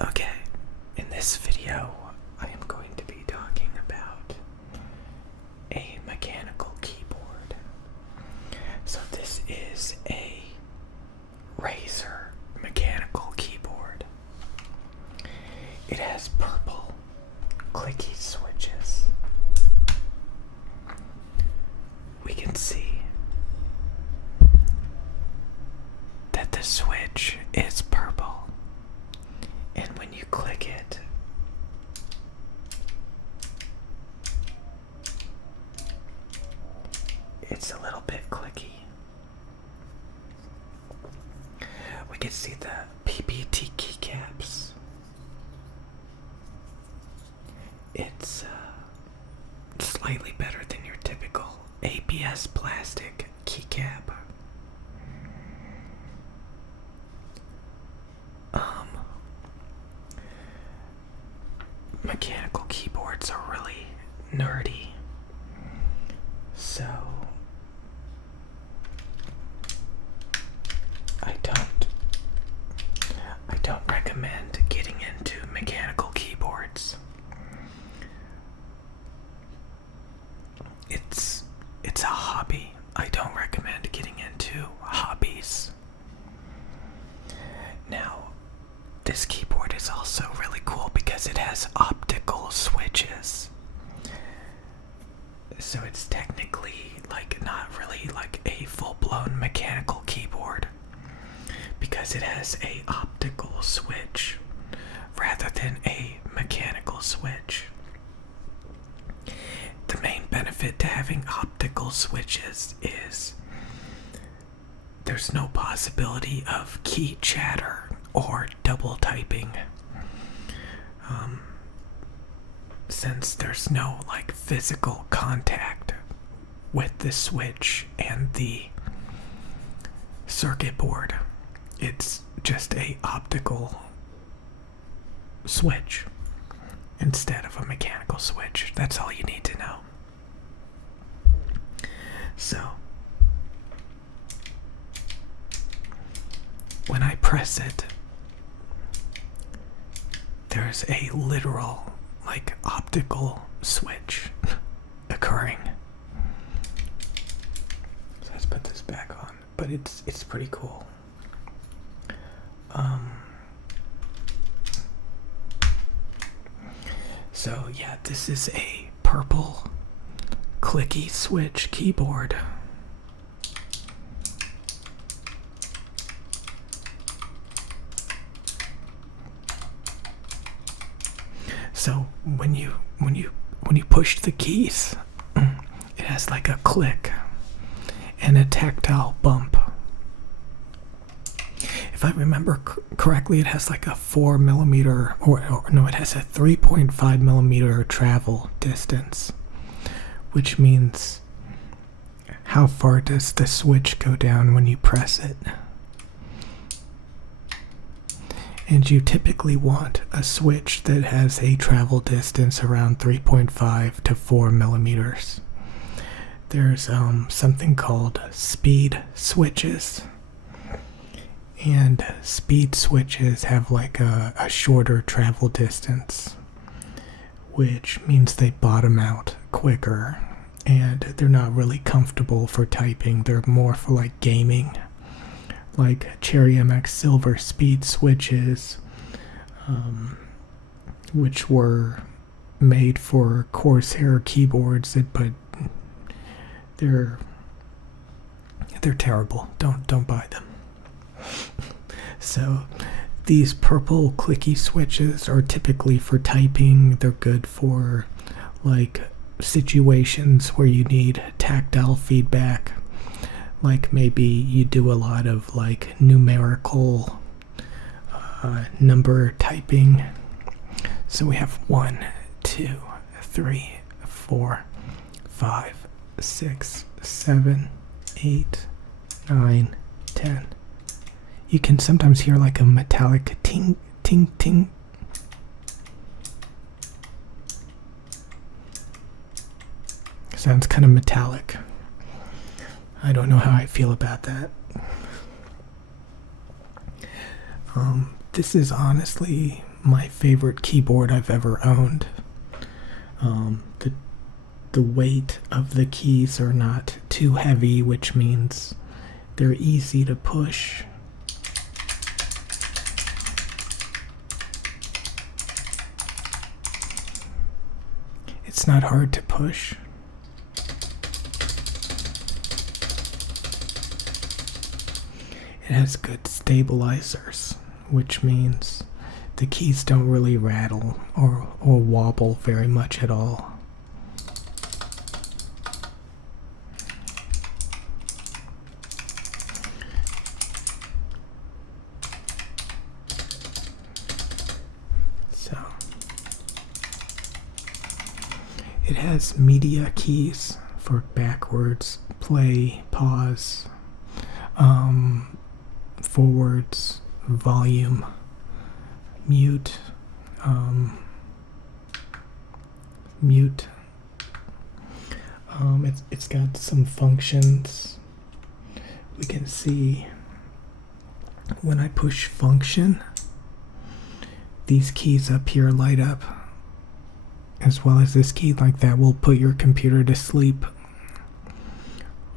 Okay, in this video, I am going to be talking about a mechanical keyboard. So this is a Razer mechanical keyboard. It has purple clicky switches. We can see that the switch is purple. And when you click it, it's a little bit clicky. We can see the PPT keycaps. It's slightly better than your typical ABS plastic keycap. Mechanical keyboards are really nerdy, so I don't recommend getting into mechanical keyboards. It's a hobby. I don't recommend getting into hobbies. Now, this keyboard is also really cool because it has optical switches. So it's technically not really like a full-blown mechanical keyboard because it has a optical switch rather than a mechanical switch. The main benefit to having optical switches is there's no possibility of key chatter or double typing, since there's no physical contact with the switch and the circuit board. It's just a optical switch instead of a mechanical switch. That's all you need to know. So when I press it, there's a literal optical switch occurring. So let's put this back on. But it's pretty cool. So yeah, this is a purple clicky switch keyboard. So when you push the keys, it has a click and a tactile bump. If I remember correctly, it has a 4mm or no, it has a 3.5mm travel distance, which means how far does the switch go down when you press it? And you typically want a switch that has a travel distance around 3.5 to 4 millimeters. There's something called speed switches. And speed switches have a shorter travel distance, which means they bottom out quicker. And they're not really comfortable for typing. They're more for gaming. Cherry MX Silver speed switches, which were made for Corsair keyboards, but they're terrible. Don't buy them. So these purple clicky switches are typically for typing. They're good for situations where you need tactile feedback. Maybe you do a lot of numerical number typing. So we have 1, 2, 3, 4, 5, 6, 7, 8, 9, 10. You can sometimes hear a metallic ting, ting, ting. Sounds kind of metallic. I don't know how I feel about that. This is honestly my favorite keyboard I've ever owned. The weight of the keys are not too heavy, which means they're easy to push. It's not hard to push. It has good stabilizers, which means the keys don't really rattle or wobble very much at all. So it has media keys for backwards, play, pause, forwards, volume, mute, mute. It's got some functions. We can see when I push function, these keys up here light up, as well as this key. Like that will put your computer to sleep.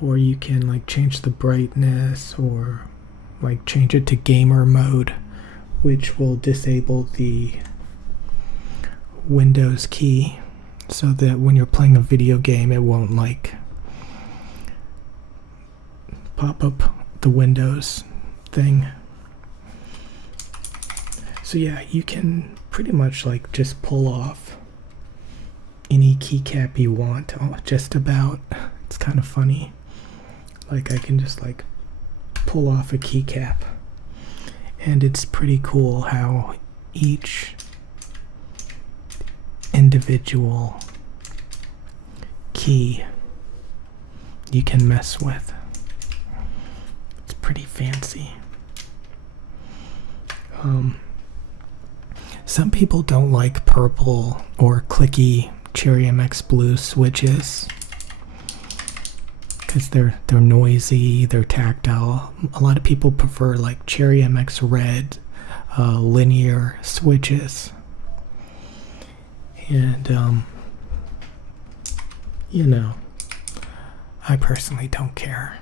Or you can like change the brightness, or like change it to gamer mode, which will disable the Windows key, so that when you're playing a video game it won't like pop up the Windows thing. So yeah, you can pretty much like just pull off any keycap you want, just about. It's kind of funny. Like I can just like pull off a keycap, and it's pretty cool how each individual key you can mess with. It's pretty fancy. Some people don't like purple or clicky Cherry MX Blue switches because they're noisy, they're tactile. A lot of people prefer like Cherry MX Red linear switches. And you know, I personally don't care.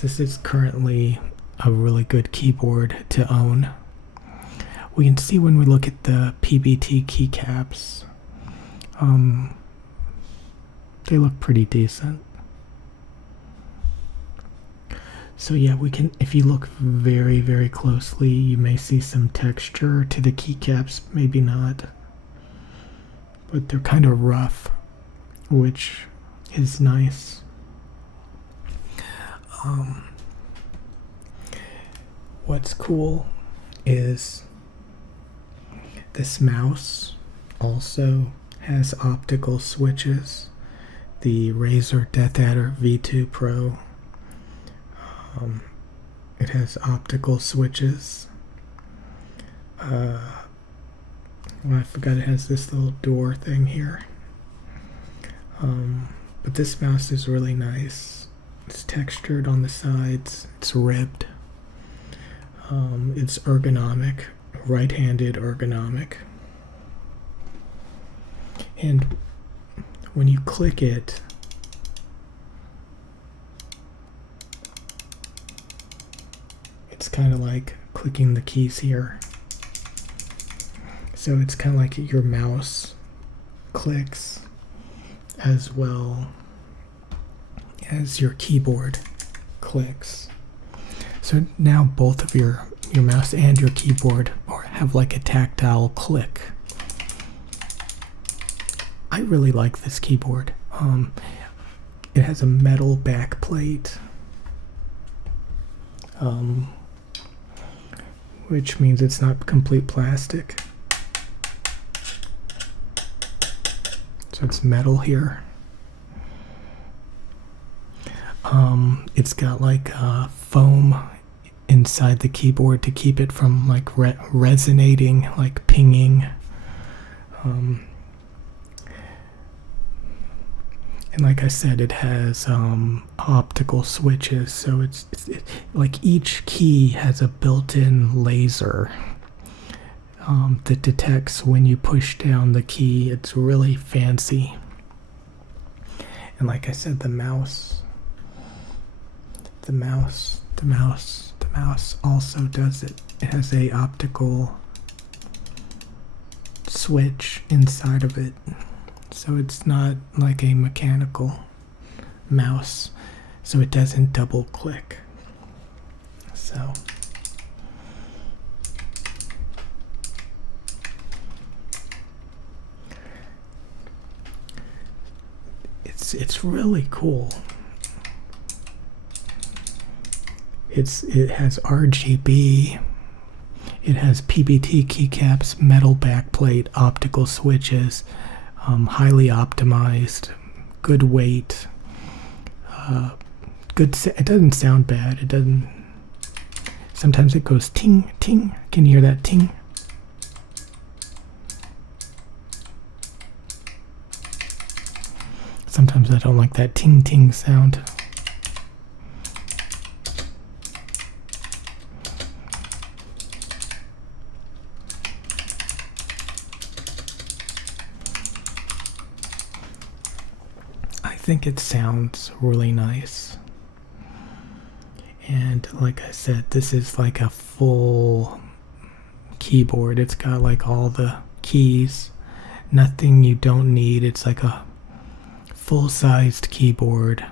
This is currently a really good keyboard to own. We can see when we look at the PBT keycaps, they look pretty decent. So yeah, we can, if you look very, very closely, you may see some texture to the keycaps, maybe not. But they're kind of rough, which is nice. What's cool is this mouse also has optical switches. The Razer Death Adder V2 Pro, it has optical switches. Well, I forgot it has this little door thing here. But this mouse is really nice. It's textured on the sides. It's ribbed. It's ergonomic, right-handed ergonomic. And when you click it, it's kind of like clicking the keys here. So it's kind of like your mouse clicks as well as your keyboard clicks. So now both of your mouse and your keyboard have like a tactile click. I really like this keyboard. It has a metal back plate, which means it's not complete plastic. So it's metal here. It's got like foam inside the keyboard to keep it from like resonating, like pinging. And like I said, it has optical switches, so it's like each key has a built-in laser that detects when you push down the key. It's really fancy. And like I said, the mouse also does it. It has a optical switch inside of it, so it's not like a mechanical mouse, so it doesn't double click. So it's really cool. It has RGB, it has PBT keycaps, metal backplate, optical switches, highly optimized, good weight, good. It doesn't sound bad. It doesn't. Sometimes it goes ting ting. Can you hear that ting? Sometimes I don't like that ting ting sound. I think it sounds really nice. And like I said, this is like a full keyboard. It's got like all the keys, nothing you don't need. It's like a full-sized keyboard.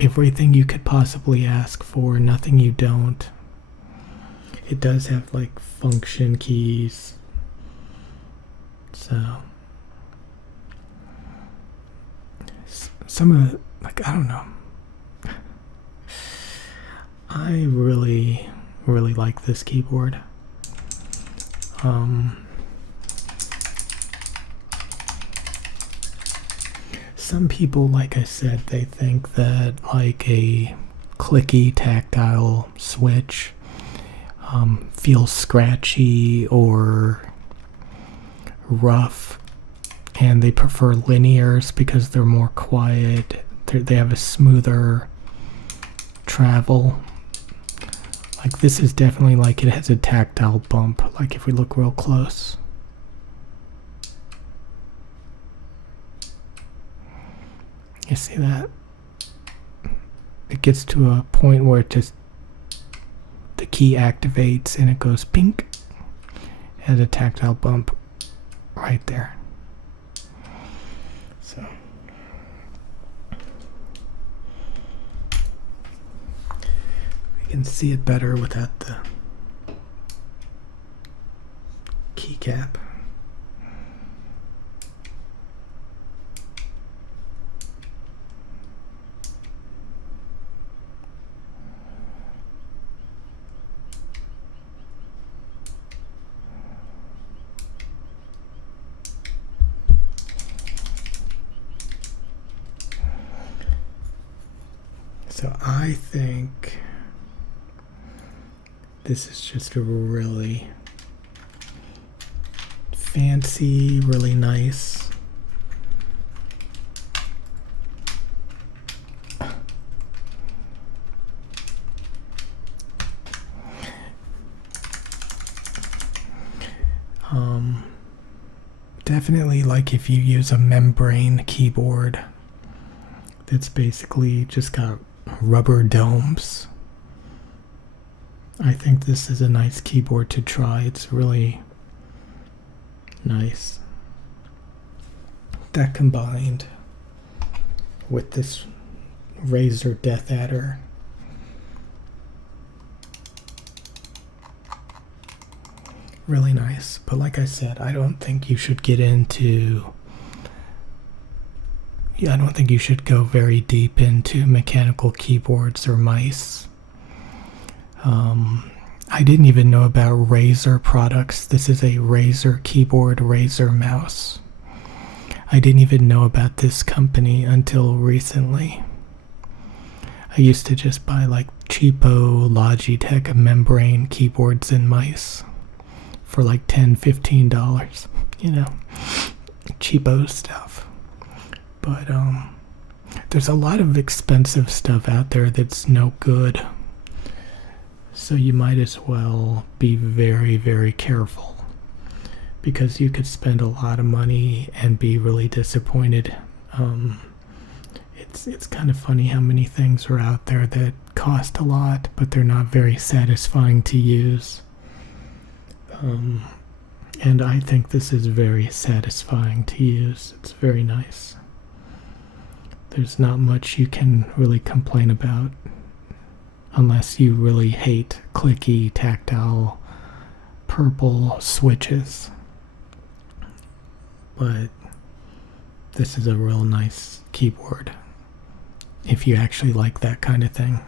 Everything you could possibly ask for, nothing you don't. It does have like function keys. So some of the, like, I don't know. I really like this keyboard. Some people, like I said, they think that like a clicky tactile switch feels scratchy or rough, and they prefer linears because they're more quiet. They have a smoother travel. Like this is definitely like it has a tactile bump, like if we look real close. You see that? It gets to a point where it just, the key activates and it goes pink. It has a tactile bump right there. So we can see it better without the keycap. So I think this is just a really fancy, really nice. Definitely like if you use a membrane keyboard that's basically just got rubber domes. I think this is a nice keyboard to try. It's really nice. That combined with this Razer Death Adder, really nice. But like I said, I don't think you should get into, I don't think you should go very deep into mechanical keyboards or mice. I didn't even know about Razer products. This is a Razer keyboard, Razer mouse. I didn't even know about this company until recently. I used to just buy like cheapo Logitech membrane keyboards and mice for like $10-15, you know, cheapo stuff. But There's a lot of expensive stuff out there that's no good. So you might as well be very, very careful, because you could spend a lot of money and be really disappointed. It's kind of funny how many things are out there that cost a lot, but they're not very satisfying to use. And I think this is very satisfying to use. It's very nice. There's not much you can really complain about, unless you really hate clicky, tactile, purple switches. But this is a real nice keyboard, if you actually like that kind of thing.